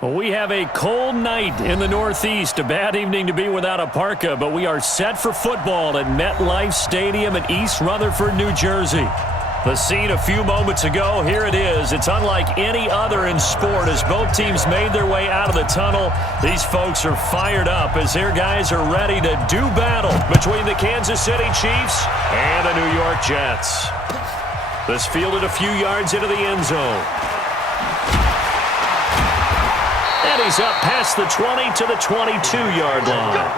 Well, we have a cold night in the Northeast. A bad evening to be without a parka, but we are set for football at MetLife Stadium in East Rutherford, New Jersey. The scene a few moments ago, here it is. It's unlike any other in sport as both teams made their way out of the tunnel. These folks are fired up as their guys are ready to do battle between the Kansas City Chiefs and the New York Jets. This fielded a few yards into the end zone. And he's up past the 20 to the 22-yard line.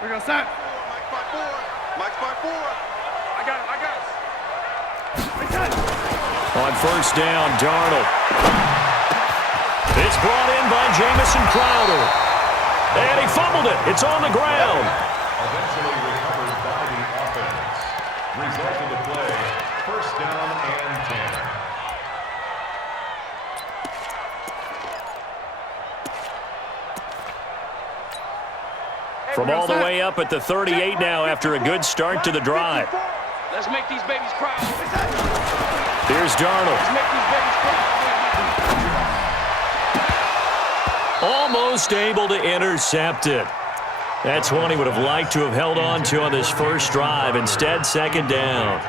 We're going to set. Mike's by four. I got it. On first down, Darnold. It's brought in by Jamison Crowder. And he fumbled it. It's on the ground. Eventually recovered by the offense. Result of the play, first down and 10. From all the way up at the 38 now after a good start to the drive. Let's make these babies cry. Here's Darnold. Let's make these babies cry. Almost able to intercept it. That's one he would have liked to have held on to on this first drive. Instead, second down.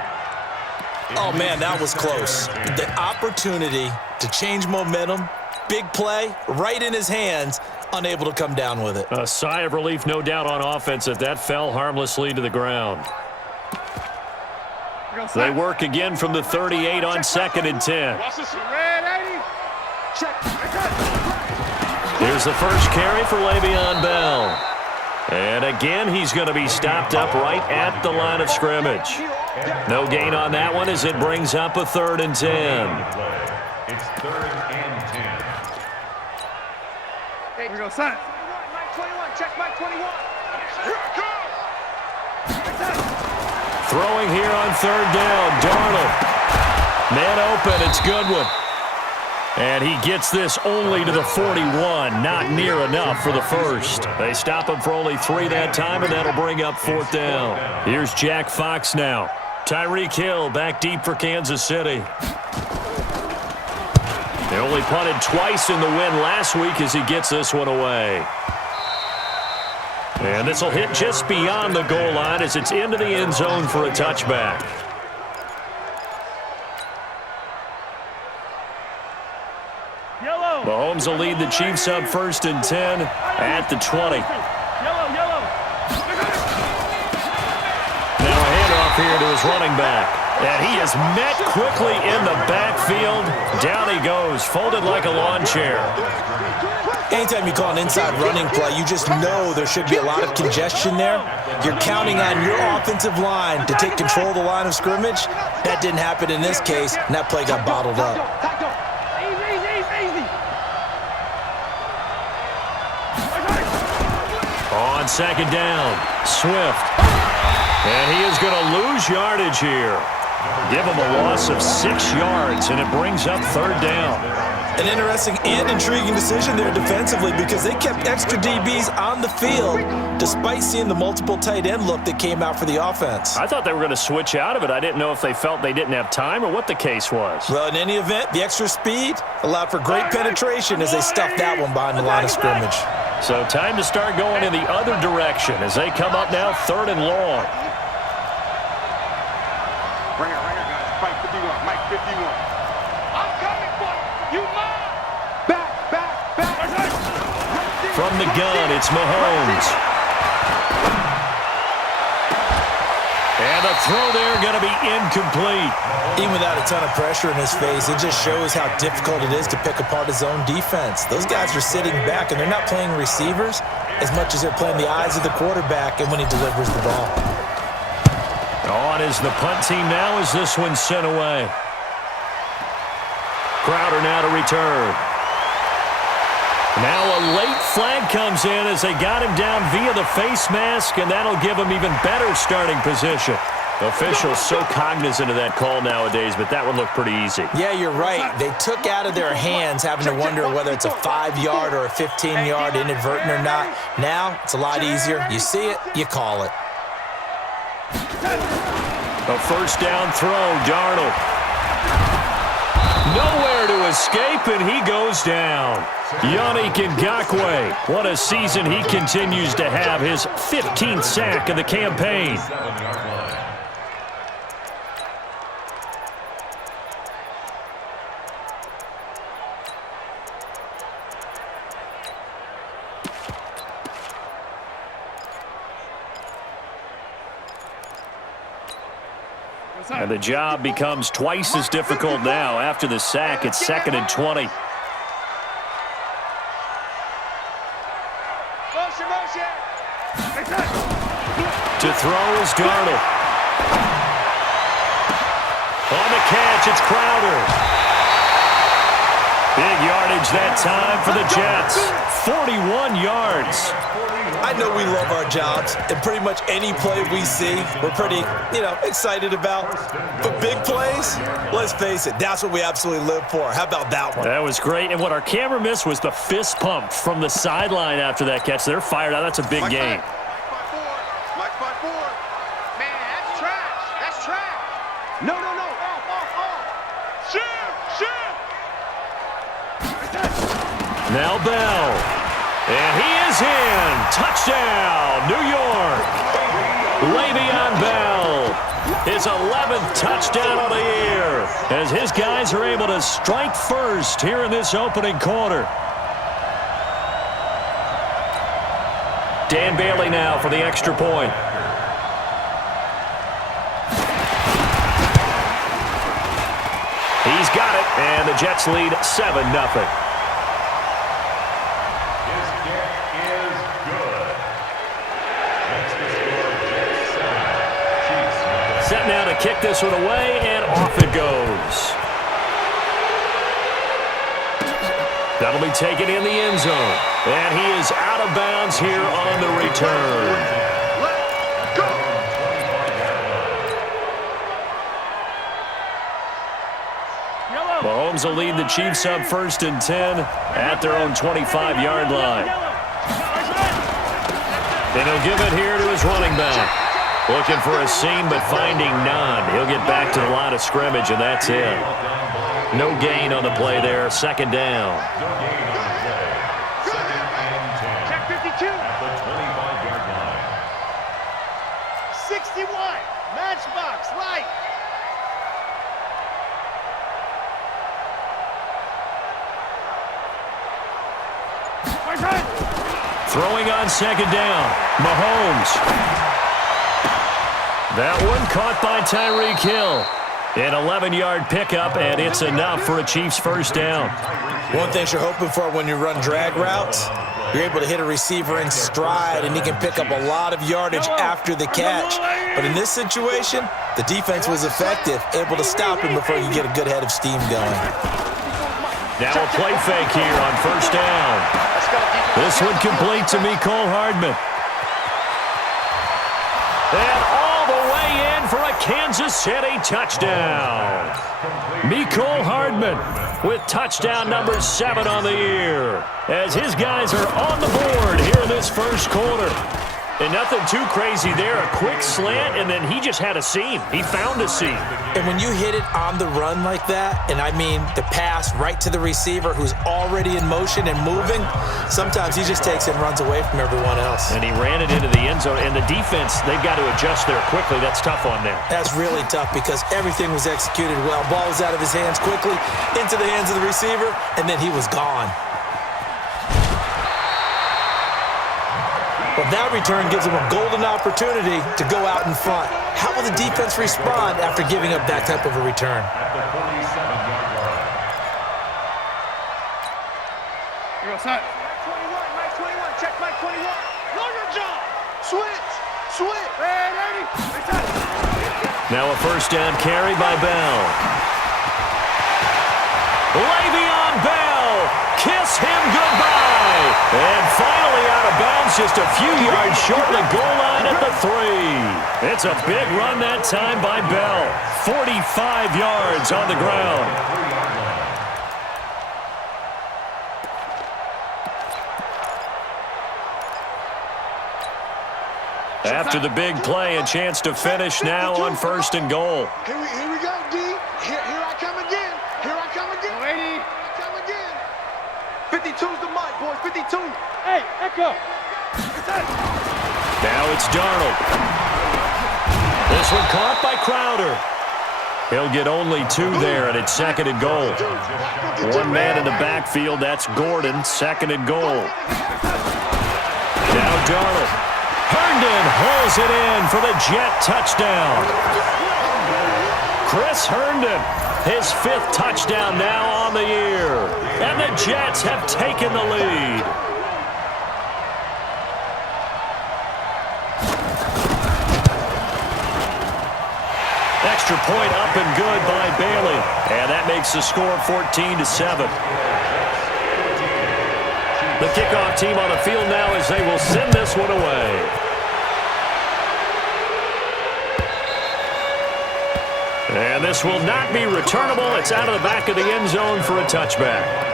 Oh, man, that was close. The opportunity to change momentum, big play, right in his hands, unable to come down with it. A sigh of relief, no doubt, on offense if that fell harmlessly to the ground. They work again from the 38 on second and 10. Here's the first carry for Le'Veon Bell. And again, he's going to be stopped up right at the line of scrimmage. No gain on that one as it brings up a third and 10. It's third and 10. Hey, we're going to set. Mike 21, check Mike 21. Here I come. Throwing here on third down, Darnold. Man open, it's Goodwin. And he gets this only to the 41, not near enough for the first. They stop him for only 3 that time, and that'll bring up fourth down. Here's Jack Fox now. Tyreek Hill back deep for Kansas City. They only punted twice in the win last week as he gets this one away. And this will hit just beyond the goal line as it's into the end zone for a touchback. Mahomes will lead the Chiefs up first and 10 at the 20. Now a handoff here to his running back. And he is met quickly in the backfield. Down he goes, folded like a lawn chair. Anytime you call an inside running play, you just know there should be a lot of congestion there. You're counting on your offensive line to take control of the line of scrimmage. That didn't happen in this case, and that play got bottled up. On second down, Swift. And he is going to lose yardage here. Give him a loss of 6 yards, and it brings up third down. An interesting and intriguing decision there defensively because they kept extra DBs on the field despite seeing the multiple tight end look that came out for the offense. I thought they were going to switch out of it. I didn't know if they felt they didn't have time or what the case was. Well, in any event, the extra speed allowed for great penetration as they stuffed that one behind the line of scrimmage. So time to start going in the other direction as they come up now third and long. Bring it, guys. Mike 51, Mike 51. I'm coming for you, Mike. Back. From the gun, it's Mahomes. And the throw there going to be incomplete. Even without a ton of pressure in his face, it just shows how difficult it is to pick apart his own defense. Those guys are sitting back, and they're not playing receivers as much as they're playing the eyes of the quarterback and when he delivers the ball. On is the punt team now as this one's sent away. Crowder now to return. Now a late flag comes in as they got him down via the face mask, and that'll give him even better starting position. Officials so cognizant of that call nowadays, but that would look pretty easy. Yeah, you're right. They took out of their hands having to wonder whether it's a 5-yard or a 15-yard inadvertent or not. Now, it's a lot easier. You see it, you call it. A first down throw, Darnold. Nowhere to escape, and he goes down. Yannick Ngakoue, what a season he continues to have, his 15th sack of the campaign. And the job becomes twice as difficult now. After the sack, it's 2nd and 20. To throw is Darnold. On the catch, it's Crowder. Big yardage that time for the Jets. 41 yards. I know we love our jobs, and pretty much any play we see, we're pretty, excited about. But big plays, let's face it, that's what we absolutely live for. How about that one? That was great, and what our camera missed was the fist pump from the sideline after that catch. They're fired out. That's a big game. Mike 5-4. Man, that's trash. That's trash. No. Shoot. Now Bell. And he is in. Touchdown, New York. Le'Veon Bell, his 11th touchdown of the year, as his guys are able to strike first here in this opening quarter. Dan Bailey now for the extra point. He's got it, and the Jets lead 7-0. Set now to kick this one away, and off it goes. That'll be taken in the end zone. And he is out of bounds here on the return. Let's go. Mahomes will lead the Chiefs up 1st and 10 at their own 25-yard line. And he'll give it here to his running back. Looking for a seam, but finding none. He'll get back to the line of scrimmage, and that's it. No gain on the play there. 2nd down. Check 52. At the 25-yard line. 61. Matchbox light. Throwing on 2nd down. Mahomes. That one caught by Tyreek Hill. An 11-yard pickup, and it's enough for a Chiefs first down. One thing you're hoping for when you run drag routes, you're able to hit a receiver in stride, and he can pick up a lot of yardage after the catch. But in this situation, the defense was effective, able to stop him before you get a good head of steam going. Now a play fake here on 1st down. This one complete to Mecole Hardman. And all the way in for a Kansas City touchdown. Mecole Hardman with touchdown number 7 on the year, as his guys are on the board here in this first quarter. And nothing too crazy there. A quick slant, and then he just had a seam. He found a seam. And when you hit it on the run like that, and I mean the pass right to the receiver who's already in motion and moving, sometimes he just takes it and runs away from everyone else. And he ran it into the end zone. And the defense, they've got to adjust there quickly. That's tough on them. That's really tough because everything was executed well. Ball was out of his hands quickly, into the hands of the receiver, and then he was gone. But that return gives him a golden opportunity to go out in front. How will the defense respond after giving up that type of a return? At the 47-yard line. Here goes Mike 21, Mike 21, check Mike 21. Know your job. Switch. Ready. Now a first down carry by Bell. Le'Veon Bell, kiss him goodbye. And finally out of bounds He's just a few yards short of the goal line at the 3. It's a big run that time by Bell. 45 yards on the ground. After the big play, a chance to finish now on 1st and goal. Here we go, D. Here I come again. Here I come again. 80. Here I come again. 52's the mic, boys. 52. Hey, Echo. Now it's Darnold. This one caught by Crowder. He'll get only 2 there, and it's 2nd and goal. One man in the backfield, that's Gordon, 2nd and goal. Now Darnold. Herndon hauls it in for the Jet touchdown. Chris Herndon, his 5th touchdown now on the year. And the Jets have taken the lead. Extra point up and good by Bailey. And that makes the score 14-7. The kickoff team on the field now as they will send this one away. And this will not be returnable. It's out of the back of the end zone for a touchback.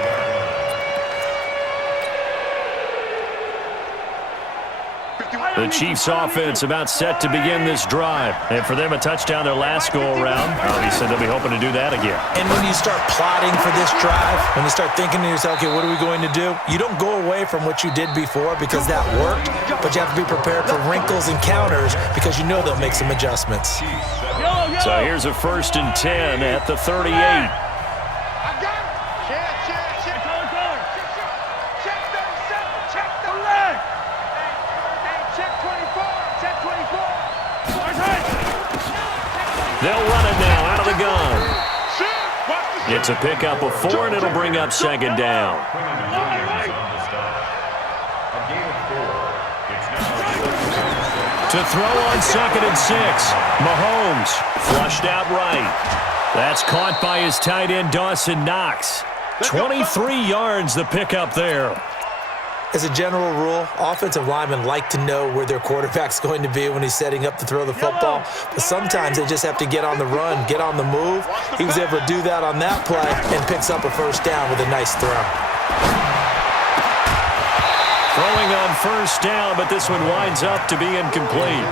The Chiefs offense about set to begin this drive. And for them, a touchdown their last go-around. Obviously, they'll be hoping to do that again. And when you start plotting for this drive, when you start thinking to yourself, okay, what are we going to do? You don't go away from what you did before because that worked, but you have to be prepared for wrinkles and counters because you know they'll make some adjustments. So here's a 1st and 10 at the 38. They'll run it now out of the gun. It's a pickup of 4, and it'll bring up 2nd down. To throw on 2nd and 6. Mahomes flushed out right. That's caught by his tight end, Dawson Knox. 23 yards the pickup there. As a general rule, offensive linemen like to know where their quarterback's going to be when he's setting up to throw the football. But sometimes they just have to get on the run, get on the move. He was able to do that on that play and picks up a 1st down with a nice throw. Throwing on 1st down, but this one winds up to be incomplete.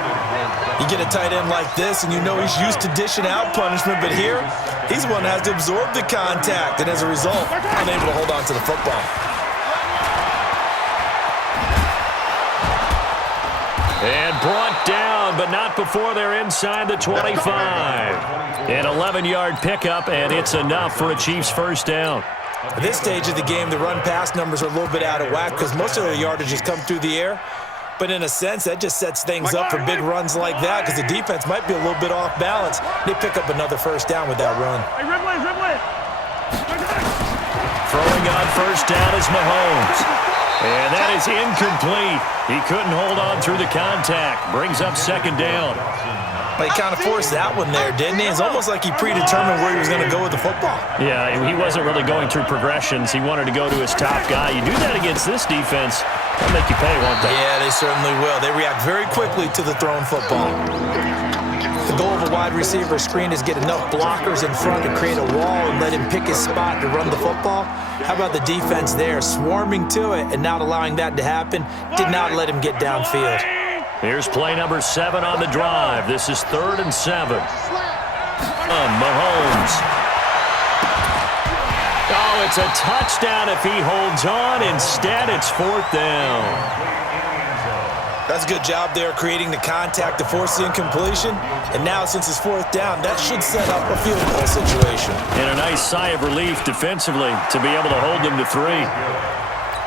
You get a tight end like this, and you know he's used to dishing out punishment, but here, he's the one that has to absorb the contact, and as a result, unable to hold on to the football. And brought down, but not before they're inside the 25. An 11-yard pickup, and it's enough for a Chiefs 1st down. At this stage of the game, the run-pass numbers are a little bit out of whack because most of their yardage has come through the air. But in a sense, that just sets things up for big runs like that because the defense might be a little bit off balance. They pick up another 1st down with that run. Throwing on 1st down is Mahomes. And that is incomplete. He couldn't hold on through the contact. Brings up 2nd down. But he kind of forced that one there, didn't he? It's almost like he predetermined where he was going to go with the football. Yeah, he wasn't really going through progressions. He wanted to go to his top guy. You do that against this defense, they'll make you pay, won't they? Yeah, they certainly will. They react very quickly to the thrown football. The goal of a wide receiver screen is get enough blockers in front to create a wall and let him pick his spot to run the football. How about the defense there, swarming to it and not allowing that to happen? Did not let him get downfield. Here's play number 7 on the drive. This is 3rd and 7. Mahomes. Oh, it's a touchdown if he holds on. Instead, it's 4th down. That's a good job there creating the contact to force the incompletion. And now, since it's 4th down, that should set up a field goal situation. And a nice sigh of relief defensively to be able to hold them to 3.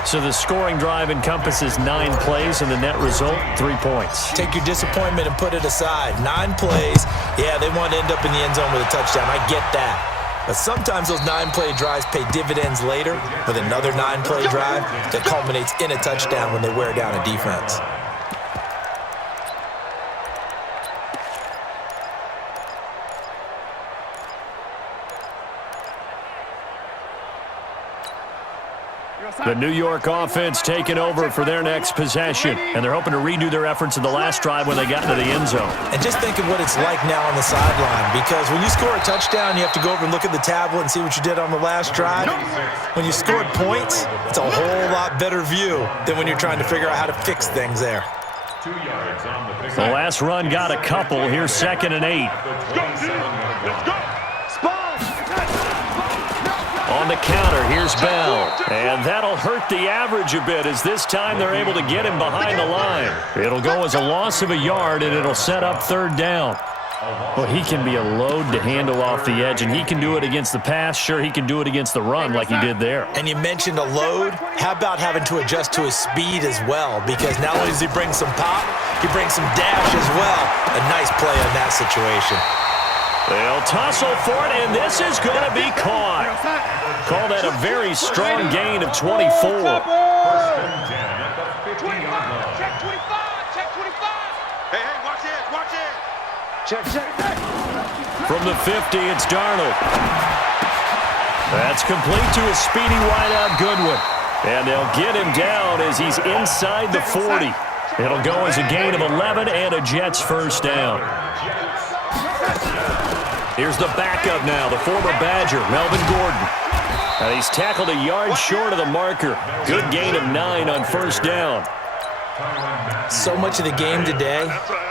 So the scoring drive encompasses 9 plays, and the net result, 3 points. Take your disappointment and put it aside. 9 plays. Yeah, they want to end up in the end zone with a touchdown. I get that. But sometimes those 9-play drives pay dividends later with another 9-play drive that culminates in a touchdown when they wear down a defense. The New York offense taking over for their next possession, and they're hoping to redo their efforts in the last drive when they got into the end zone. And just think of what it's like now on the sideline, because when you score a touchdown, you have to go over and look at the tablet and see what you did on the last drive. When you scored points, it's a whole lot better view than when you're trying to figure out how to fix things there. 2 yards on the pick. The last run got a couple. Here's 2nd and 8. Let's go. On the counter, here's Bell. And that'll hurt the average a bit, as this time they're able to get him behind the line. It'll go as a loss of a yard, and it'll set up 3rd down. Well, he can be a load to handle off the edge, and he can do it against the pass. Sure, he can do it against the run like he did there. And you mentioned a load. How about having to adjust to his speed as well? Because not only does he bring some pop, he brings some dash as well. A nice play on that situation. They'll tussle for it, and this is going to be caught. Call that a very strong gain of 24. First and 10 at the 50-yard line. Check 25. Check 25. Hey, watch it. Watch it. Check. From the 50, it's Darnold. That's complete to a speedy wideout Goodwin. And they'll get him down as he's inside the 40. It'll go as a gain of 11 and a Jets first down. Here's the backup now, the former Badger, Melvin Gordon. And he's tackled a yard short of the marker. Good gain of 9 on first down. So much of the game today,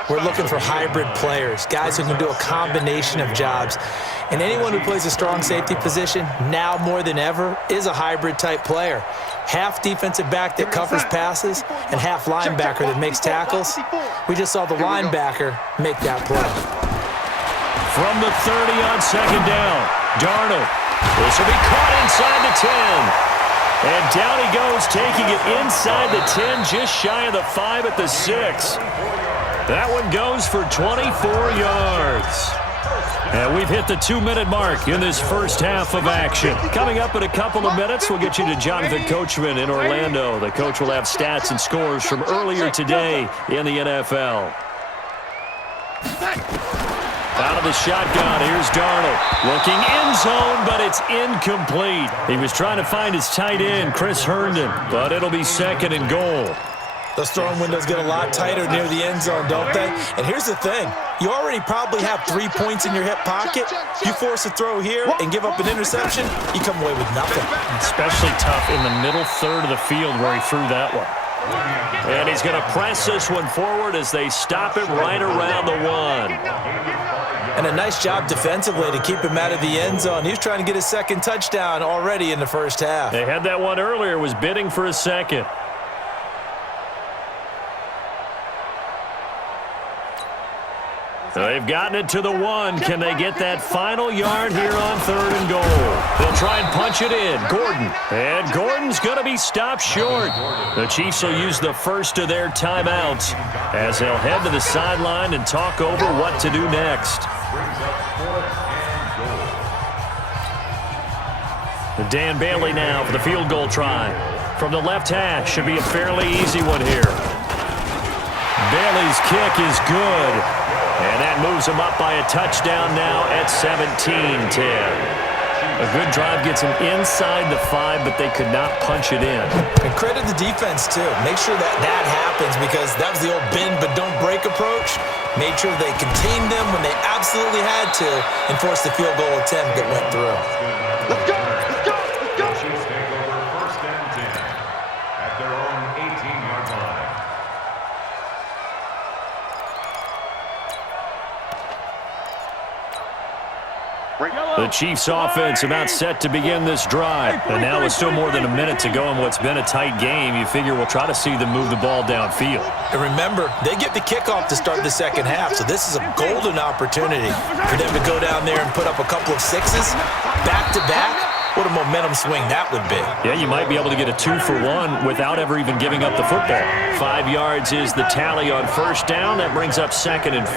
we're looking for hybrid players, guys who can do a combination of jobs. And anyone who plays a strong safety position, now more than ever, is a hybrid type player. Half defensive back that covers passes and half linebacker that makes tackles. We just saw the linebacker make that play. From the 30 on 2nd down, Darnold. This will be caught inside the 10. And down he goes, taking it inside the 10, just shy of the 5 at the 6. That one goes for 24 yards. And we've hit the 2-minute mark in this first half of action. Coming up in a couple of minutes, we'll get you to Jonathan Coachman in Orlando. The coach will have stats and scores from earlier today in the NFL. Out of the shotgun, here's Darnold. Looking end zone, but it's incomplete. He was trying to find his tight end, Chris Herndon, but it'll be 2nd and goal. Those throwing windows get a lot tighter near the end zone, don't they? And here's the thing. You already probably have 3 points in your hip pocket. You force a throw here and give up an interception, you come away with nothing. Especially tough in the middle third of the field where he threw that one. And he's going to press this one forward as they stop it right around the 1. And a nice job defensively to keep him out of the end zone. He was trying to get his 2nd touchdown already in the first half. They had that one earlier, was bidding for a 2nd. They've gotten it to the 1. Can they get that final yard here on 3rd and goal? They'll try and punch it in. Gordon. And Gordon's going to be stopped short. The Chiefs will use the first of their timeouts as they'll head to the sideline and talk over what to do next. Dan Bailey now for the field goal try. From the left hash, should be a fairly easy one here. Bailey's kick is good. And that moves him up by a touchdown now at 17-10. A good drive gets him inside the 5, but they could not punch it in. And credit the defense, too. Make sure that happens, because that was the old bend but don't break approach. Made sure they contained them when they absolutely had to and forced the field goal attempt that went through. Let's go. Let's go. Let's go. Chiefs take over 1st and 10 at their own 18-yard line. The Chiefs offense about set to begin this drive. And now with still more than a minute to go in what's been a tight game, you figure we'll try to see them move the ball downfield. And remember, they get the kickoff to start the second half, so this is a golden opportunity for them to go down there and put up a couple of 6s back-to-back. What a momentum swing that would be. Yeah, you might be able to get a 2-for-1 without ever even giving up the football. 5 yards is the tally on first down. That brings up 2nd and 5.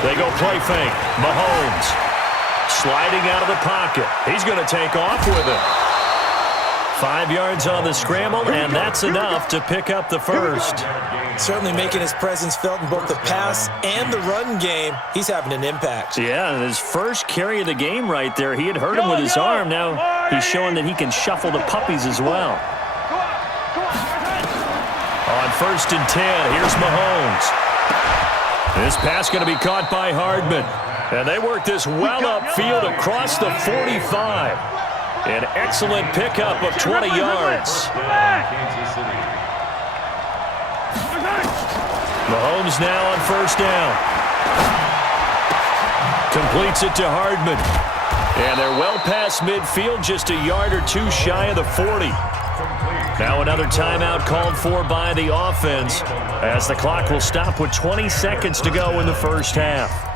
They go play fake. Mahomes sliding out of the pocket. He's going to take off with it. 5 yards on the scramble, and that's enough to pick up the first. Certainly making his presence felt in both the pass and the run game. He's having an impact. Yeah, his first carry of the game right there. He had hurt him with his arm. Now he's showing that he can shuffle the puppies as well. On 1st and 10, here's Mahomes. This pass going to be caught by Hardman. And they work this well upfield across the 45. An excellent pickup of 20 yards. Mahomes now on 1st down. Completes it to Hardman. And they're well past midfield, just a yard or two shy of the 40. Now another timeout called for by the offense as the clock will stop with 20 seconds to go in the first half.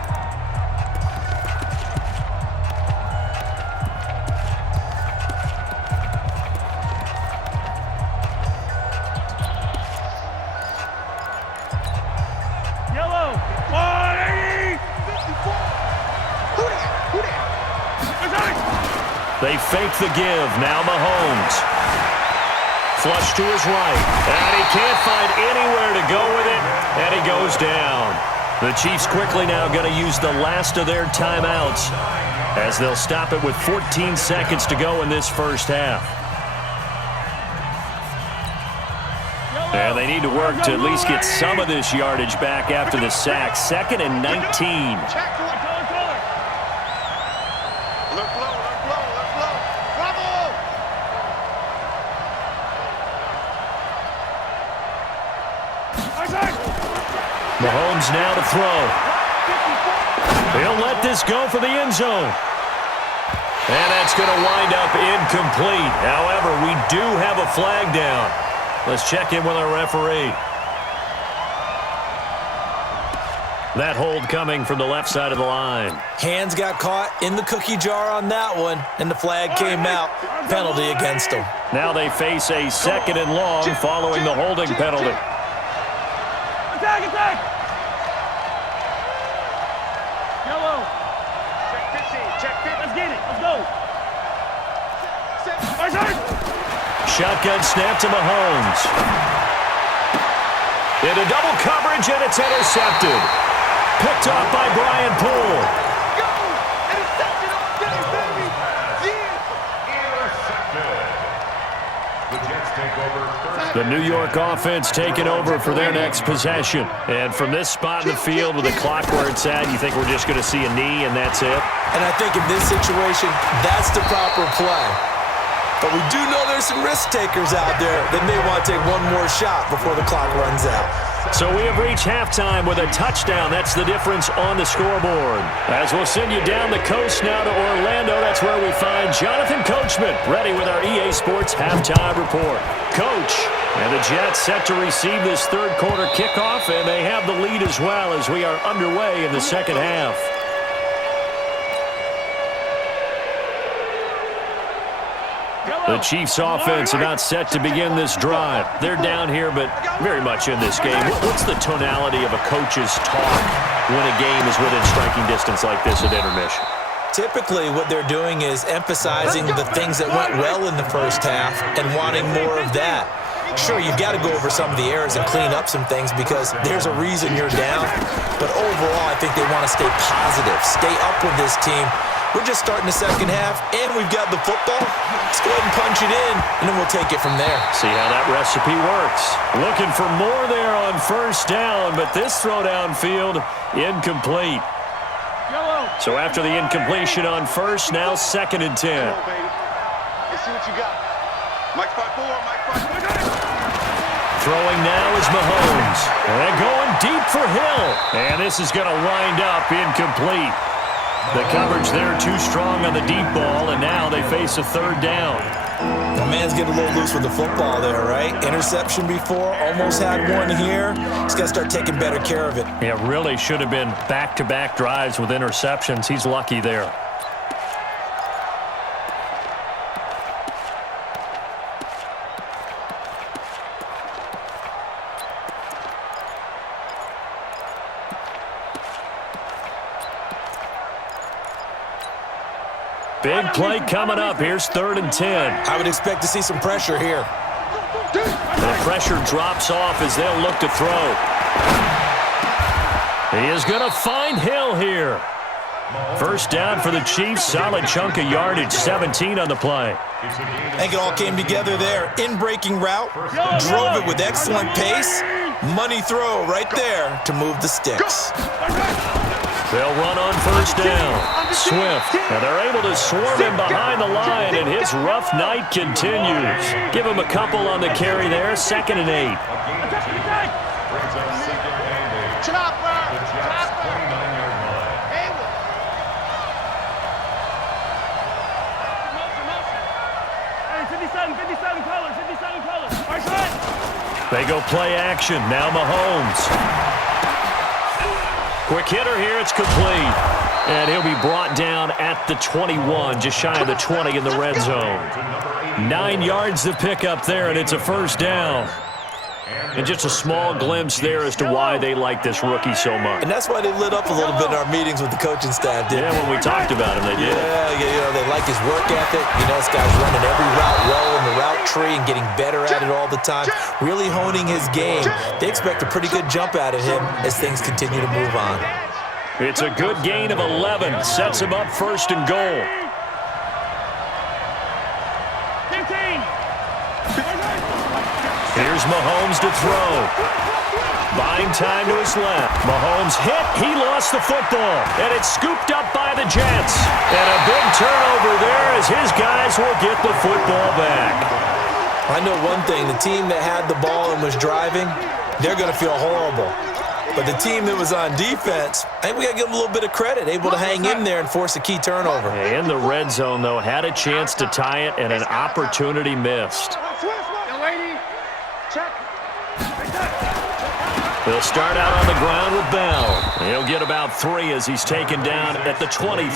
They fake the give. Now Mahomes. Flush to his right. And he can't find anywhere to go with it. And he goes down. The Chiefs quickly now going to use the last of their timeouts as they'll stop it with 14 seconds to go in this first half. And they need to work to at least get some of this yardage back after the sack. 2nd and 19. Mahomes now to throw. He'll let this go for the end zone. And that's going to wind up incomplete. However, we do have a flag down. Let's check in with our referee. That hold coming from the left side of the line. Hands got caught in the cookie jar on that one, and the flag came out. Penalty against them. Now they face a 2nd and long following the holding penalty. Attack, attack! Yellow. Check 15, check 15. Let's get it. Let's go. Shotgun snap to Mahomes. Into double coverage, and it's intercepted. Picked off by Brian Poole. Go! Interception all day, baby! Yeah! Intercepted. The Jets take over. The New York offense taking over for their next possession. And from this spot in the field with the clock where it's at, you think we're just going to see a knee and that's it? And I think in this situation, that's the proper play. But we do know there's some risk takers out there that may want to take one more shot before the clock runs out. So we have reached halftime with a touchdown. That's the difference on the scoreboard. As we'll send you down the coast now to Orlando, that's where we find Jonathan Coachman, ready with our EA Sports halftime report. Coach, and the Jets set to receive this third quarter kickoff, and they have the lead as well as we are underway in the second half. The Chiefs offense about set to begin this drive. They're down here, but very much in this game. What's the tonality of a coach's talk when a game is within striking distance like this at intermission? Typically, what they're doing is emphasizing the things that went well in the first half and wanting more of that. Sure, you've got to go over some of the errors and clean up some things because there's a reason you're down. But overall, I think they want to stay positive, stay up with this team. We're just starting the second half, and we've got the football. Let's go ahead and punch it in, and then we'll take it from there. See how that recipe works. Looking for more there on first down, but this throw downfield, incomplete. So after the incompletion on first, now 2nd and 10. Come on, baby. Let's see what you got. Mike 5-4, Mike 5-4. Throwing now is Mahomes. And going deep for Hill. And this is going to wind up incomplete. The coverage there too strong on the deep ball, and now they face a third down. The man's getting a little loose with the football there, right? Interception before, almost had one here. He's got to start taking better care of it. Yeah, really should have been back-to-back drives with interceptions. He's lucky there. Big big play coming up. Here's 3rd and 10. I would expect to see some pressure here. The pressure drops off as they'll look to throw. He is going to find Hill here. First down for the Chiefs. Solid chunk of yardage. 17 on the play. I think it all came together there. In-breaking route. Drove it with excellent pace. Money throw right there to move the sticks. They'll run on first down. Swift. And they're able to swarm him behind the line, and his rough night continues. Give him a couple on the carry there. 2nd and 8. They go play action. Now Mahomes. Quick hitter here. It's complete. And he'll be brought down at the 21, just shy of the 20 in the red zone. 9 yards to pick up there, and it's a first down. And just a small glimpse there as to why they like this rookie so much. And that's why they lit up a little bit in our meetings with the coaching staff, didn't they? Yeah, when we talked about him, they did. Yeah, they like his work ethic. This guy's running every route well in the route tree and getting better at it all the time, really honing his game. They expect a pretty good jump out of him as things continue to move on. It's a good gain of 11. Sets him up 1st and goal. 15. Here's Mahomes to throw. Buying time to his left. Mahomes hit. He lost the football. And it's scooped up by the Jets. And a big turnover there as his guys will get the football back. I know one thing. The team that had the ball and was driving, they're going to feel horrible. But the team that was on defense, I think we got to give them a little bit of credit, able to hang in there and force a key turnover. In the red zone, though, had a chance to tie it and an opportunity missed. He'll start out on the ground with Bell. He'll get about 3 as he's taken down at the 23.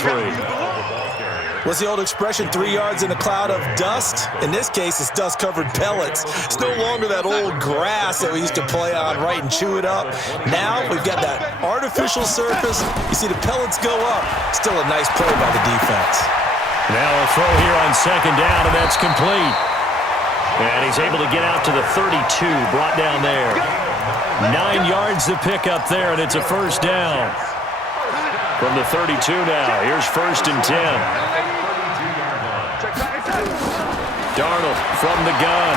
What's the old expression, 3 yards in a cloud of dust? In this case, it's dust-covered pellets. It's no longer that old grass that we used to play on, right, and chew it up. Now we've got that artificial surface. You see the pellets go up. Still a nice play by the defense. Now a throw here on 2nd down, and that's complete. And he's able to get out to the 32, brought down there. 9 yards to pick up there, and it's a first down. From the 32 now, here's 1st and 10. Darnold from the gun.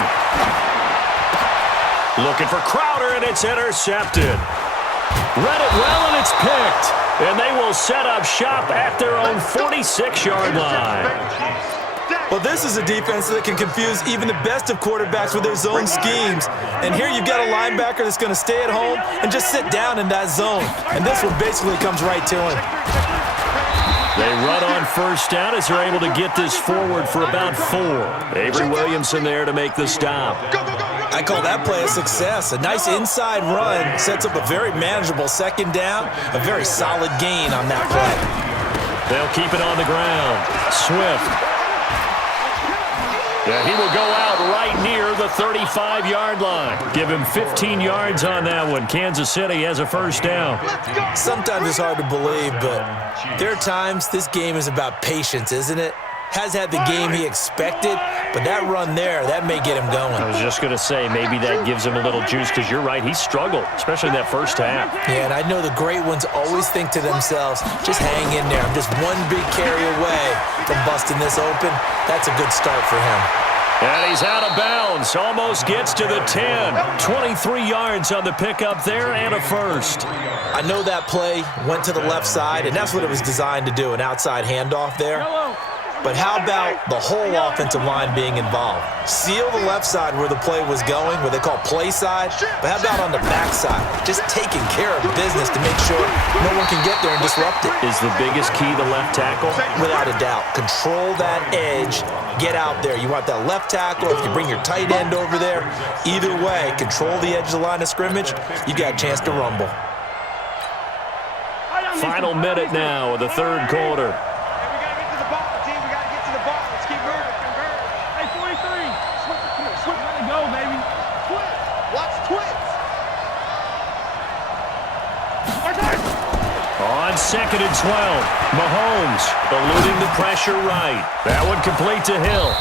Looking for Crowder, and it's intercepted. Read it well, and it's picked. And they will set up shop at their own 46-yard line. Well, this is a defense that can confuse even the best of quarterbacks with their zone schemes. And here you've got a linebacker that's going to stay at home and just sit down in that zone. And this one basically comes right to him. They run on first down as they're able to get this forward for about 4. Avery Williamson there to make the stop. I call that play a success. A nice inside run sets up a very manageable 2nd down. A very solid gain on that play. They'll keep it on the ground. Swift. Yeah, he will go out right near the 35-yard line. Give him 15 yards on that one. Kansas City has a first down. Sometimes it's hard to believe, but there are times this game is about patience, isn't it? Has had the game he expected, but that run there, that may get him going. I was just going to say, maybe that gives him a little juice, because you're right, he struggled, especially in that first half. Yeah, and I know the great ones always think to themselves, just hang in there. I'm just one big carry away from busting this open. That's a good start for him. And he's out of bounds, almost gets to the 10. 23 yards on the pickup there and a first. I know that play went to the left side, and that's what it was designed to do, an outside handoff there. But how about the whole offensive line being involved? Seal the left side where the play was going, where they call play side. But how about on the back side? Just taking care of business to make sure no one can get there and disrupt it. Is the biggest key the left tackle? Without a doubt. Control that edge. Get out there. You want that left tackle. If you bring your tight end over there, either way, control the edge of the line of scrimmage. You got a chance to rumble. Final minute now of the 3rd quarter. 2nd and 12. Mahomes eluding the pressure right. That one complete to Hill.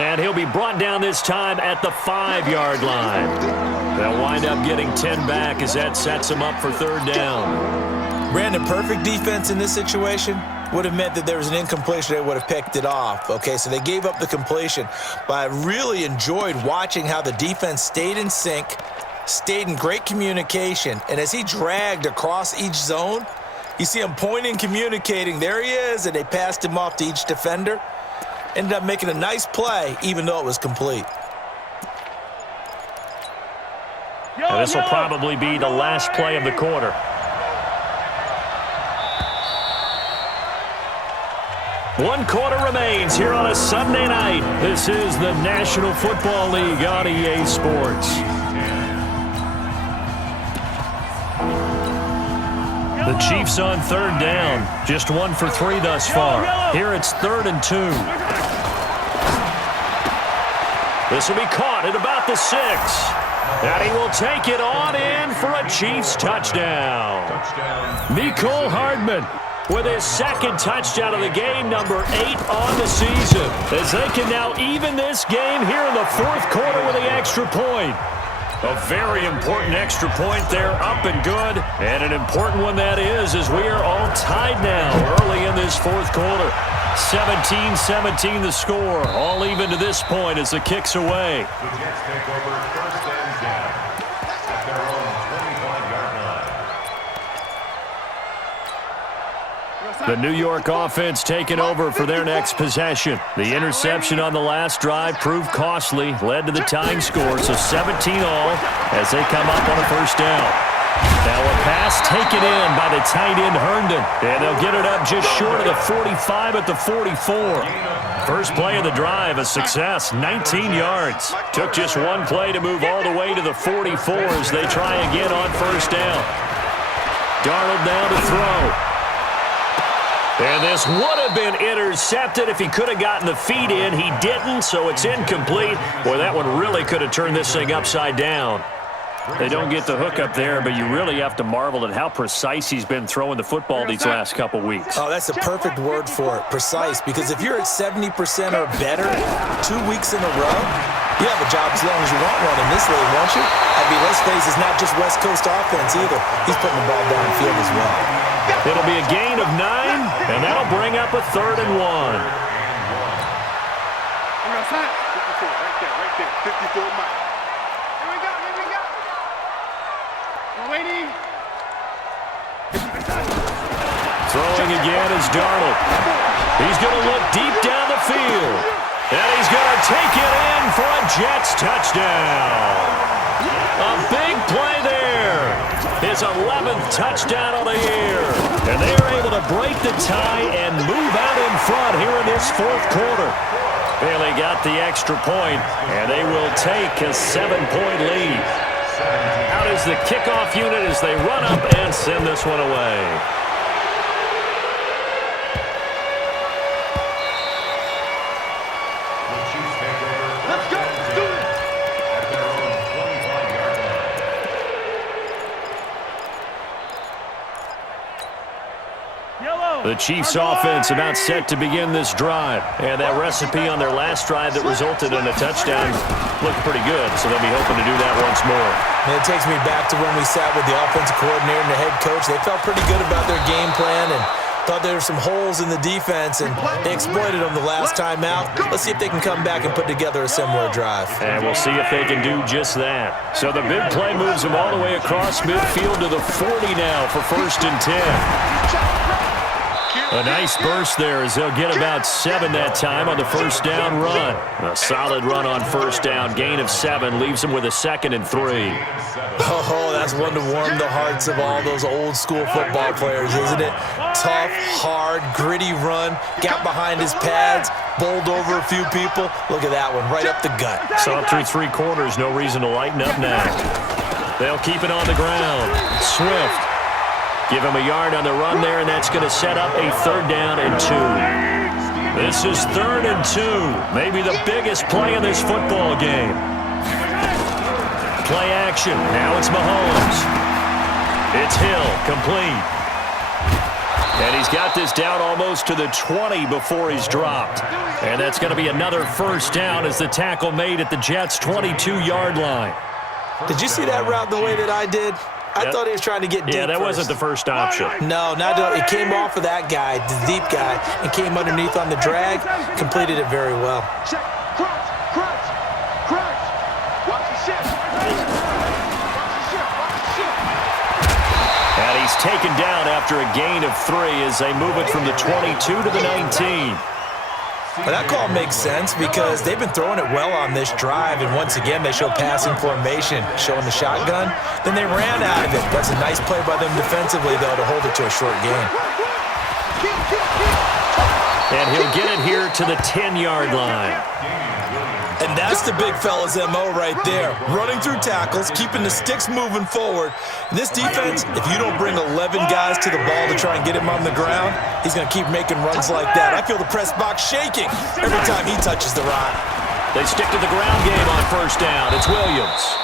And he'll be brought down this time at the 5-yard line. They'll wind up getting 10 back as that sets them up for 3rd down. Brandon, perfect defense in this situation would have meant that there was an incompletion. They would have picked it off. Okay, so they gave up the completion. But I really enjoyed watching how the defense stayed in sync, stayed in great communication. And as he dragged across each zone, you see him pointing, communicating. There he is, and they passed him off to each defender. Ended up making a nice play, even though it was complete. And this will probably be the last play of the quarter. One quarter remains here on a Sunday night. This is the National Football League on EA Sports. The Chiefs on 3rd down. Just 1 for 3 thus far. Here it's 3rd and 2. This will be caught at about the 6. And he will take it on in for a Chiefs touchdown. Mecole Hardman with his 2nd touchdown of the game, number 8 on the season. As they can now even this game here in the 4th quarter with the extra point. A very important extra point there, up and good. And an important one that is, as we are all tied now early in this 4th quarter. 17-17 the score, all even to this point as the kick's away. The Jets take over 1st and 10 at their own 25-yard line. The New York offense taking over for their next possession. The interception on the last drive proved costly, led to the tying score, so 17 all as they come up on a 1st down. Now a pass taken in by the tight end Herndon, and they'll get it up just short of the 45 at the 44. First play of the drive, a success, 19 yards. Took just one play to move all the way to the 44 as they try again on 1st down. Darnold down to throw. And this would have been intercepted if he could have gotten the feet in. He didn't, so it's incomplete. Boy, that one really could have turned this thing upside down. They don't get the hook up there, but you really have to marvel at how precise he's been throwing the football these last couple weeks. Oh, that's the perfect word for it, precise, because if you're at 70% or better 2 weeks in a row, you have a job as long as you want one in this league, won't you? I mean, let's face it, it's not just West Coast offense either. He's putting the ball downfield as well. It'll be a gain of 9, and that'll bring up a 3rd and 1. Right there, 54 miles. Here we go. Waiting. Throwing again is Darnold. He's going to look deep down the field. And he's going to take it in for a Jets touchdown. A big play there. His 11th touchdown of the year. And they are able to break the tie and move out in front here in this 4th quarter. Bailey got the extra point, and they will take a 7-point lead. Out is the kickoff unit as they run up and send this one away. Let's go. Do it. At their own 25-yard line. The Chiefs offense about set to begin this drive. And that recipe on their last drive that resulted in a touchdown looked pretty good, so they'll be hoping to do that once more. And it takes me back to when we sat with the offensive coordinator and the head coach. They felt pretty good about their game plan and thought there were some holes in the defense, and they exploited them the last time out. Let's see if they can come back and put together a similar drive. And we'll see if they can do just that. So the big play moves them all the way across midfield to the 40 now for 1st and 10. A nice burst there as they'll get about 7 that time on the 1st down run. A solid run on 1st down. Gain of 7 leaves them with a 2nd and 3. Oh, that's one to warm the hearts of all those old school football players, isn't it? Tough, hard, gritty run. Got behind his pads, bowled over a few people. Look at that one, right up the gut. Saw it through 3 quarters. No reason to lighten up now. They'll keep it on the ground. Swift. Give him a yard on the run there, and that's going to set up a 3rd down and 2. This is 3rd and 2. Maybe the biggest play in this football game. Play action. Now it's Mahomes. It's Hill, complete. And he's got this down almost to the 20 before he's dropped. And that's going to be another first down as the tackle made at the Jets' 22-yard line. Did you see that route the way that I did? I thought he was trying to get deep. Yeah, that first. wasn't the first option. No, it came off of that guy, the deep guy, and came underneath on the drag, completed it very well. Check. Crunch. Watch the shift. And he's taken down after a gain of 3 as they move it from the 22 to the 19. But that call makes sense because they've been throwing it well on this drive, and once again they show passing formation, showing the shotgun. Then they ran out of it. That's a nice play by them defensively, though, to hold it to a short gain. And he'll get it here to the 10-yard line. And that's the big fella's MO right there. Running through tackles, keeping the sticks moving forward. This defense, if you don't bring 11 guys to the ball to try and get him on the ground, he's going to keep making runs like that. I feel the press box shaking every time he touches the rock. They stick to the ground game on first down. It's Williams.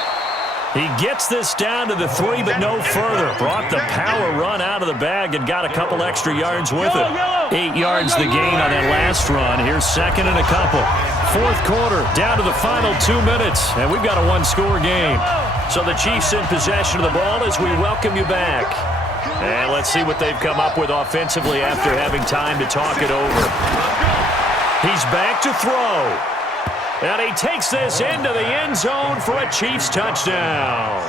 He gets this down to the 3, but no further. Brought the power run out of the bag and got a couple extra yards with it. 8 yards the gain on that last run. Here's second and a couple. Fourth quarter, down to the final 2 minutes, and we've got a one-score game. So the Chiefs in possession of the ball as we welcome you back. And let's see what they've come up with offensively after having time to talk it over. He's back to throw. And he takes this into the end zone for a Chiefs touchdown.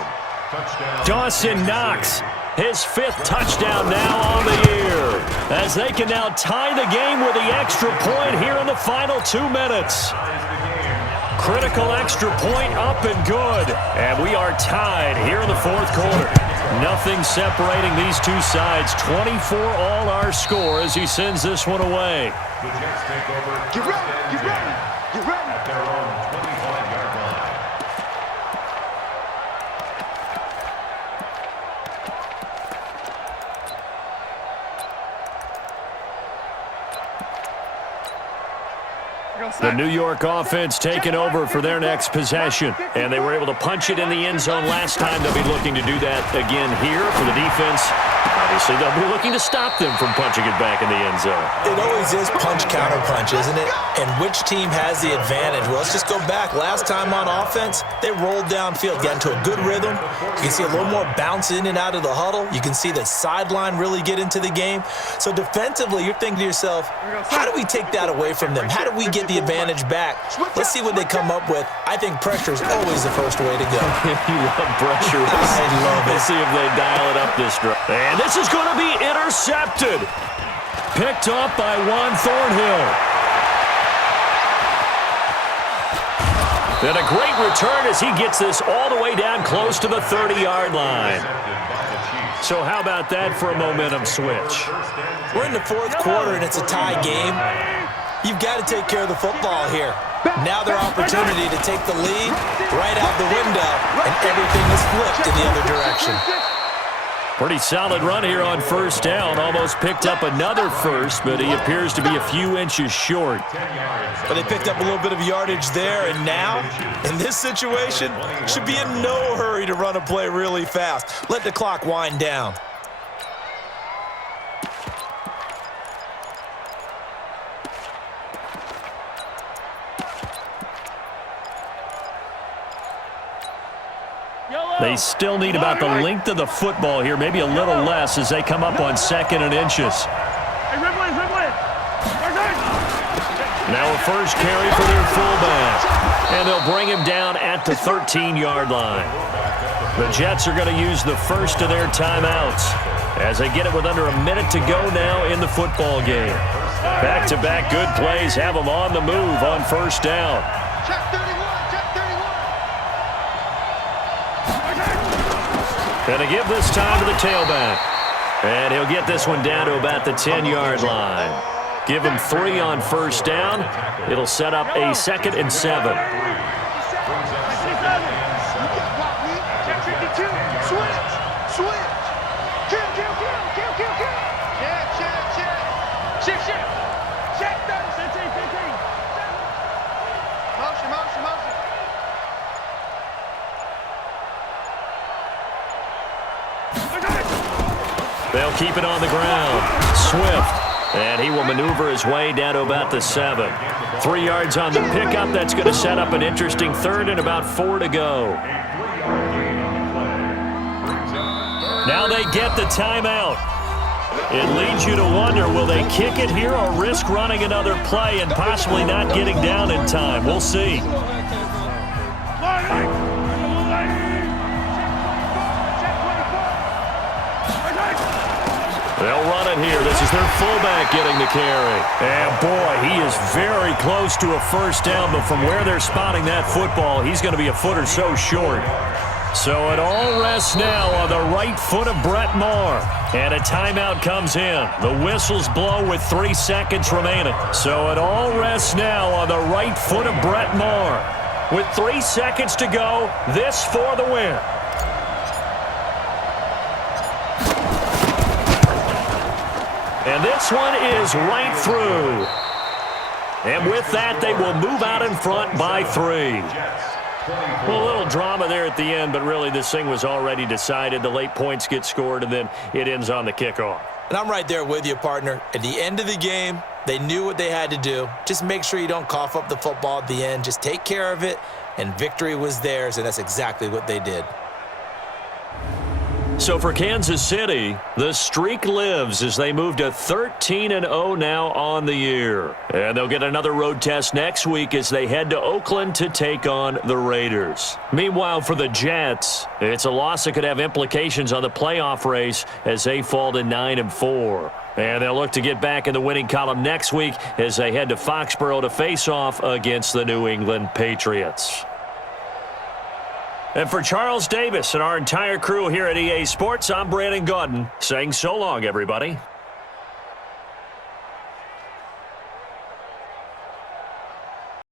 Dawson Knox, his 5th touchdown now on the year, as they can now tie the game with the extra point here in the final 2 minutes. Critical extra point up and good. And we are tied here in the fourth quarter. Nothing separating these two sides. 24 all our score as he sends this one away. The Jets take over. Get ready. At their own 25-yard line. The New York offense taking over for their next possession. And they were able to punch it in the end zone last time. They'll be looking to do that again here for the defense. Obviously, they'll be looking to stop them from punching it back in the end zone. It always is punch-counter-punch, isn't it? And which team has the advantage? Well, let's just go back. Last time on offense, they rolled downfield, got into a good rhythm. You can see a little more bounce in and out of the huddle. You can see the sideline really get into the game. So defensively, you're thinking to yourself, how do we take that away from them? How do we get the advantage back? Let's see what they come up with. I think pressure is always the first way to go. You love pressure. I love it. Let's see if they dial it up this drive. And this is going to be intercepted. Picked up by Juan Thornhill. And a great return as he gets this all the way down close to the 30-yard line. So how about that for a momentum switch? We're in the fourth quarter, and it's a tie game. You've got to take care of the football here. Now their opportunity to take the lead right out the window, and everything is flipped in the other direction. Pretty solid run here on first down. Almost picked up another first, but he appears to be a few inches short. But they picked up a little bit of yardage there, and now, in this situation, should be in no hurry to run a play really fast. Let the clock wind down. They still need about the length of the football here, maybe a little less as they come up on second and inches. Now a first carry for their fullback. And they'll bring him down at the 13-yard line. The Jets are going to use the first of their timeouts as they get it with under a minute to go now in the football game. Back-to-back good plays have them on the move on first down. Gonna give this time to the tailback. And he'll get this one down to about the 10-yard line. Give him 3 on first down. It'll set up a 2nd and 7. They'll They'll keep it on the ground. Swift. And he will maneuver his way down to about the 7. 3 yards on the pickup. That's going to set up an interesting third and about 4 to go. Now they get the timeout. It leads you to wonder, will they kick it here or risk running another play and possibly not getting down in time? We'll see. They'll run it here. This is their fullback getting the carry. And, boy, he is very close to a first down, but from where they're spotting that football, he's going to be a foot or so short. So it all rests now on the right foot of Brett Maher. And a timeout comes in. The whistles blow with 3 seconds remaining. So it all rests now on the right foot of Brett Maher. With 3 seconds to go, this for the win. And this one is right through. And with that, they will move out in front by 3. Well, a little drama there at the end, but really this thing was already decided. The late points get scored, and then it ends on the kickoff. And I'm right there with you, partner. At the end of the game, they knew what they had to do. Just make sure you don't cough up the football at the end. Just take care of it, and victory was theirs, and that's exactly what they did. So for Kansas City, the streak lives as they move to 13-0 now on the year. And they'll get another road test next week as they head to Oakland to take on the Raiders. Meanwhile, for the Jets, it's a loss that could have implications on the playoff race as they fall to 9-4. And they'll look to get back in the winning column next week as they head to Foxborough to face off against the New England Patriots. And for Charles Davis and our entire crew here at EA Sports, I'm Brandon Gaudin saying so long, everybody.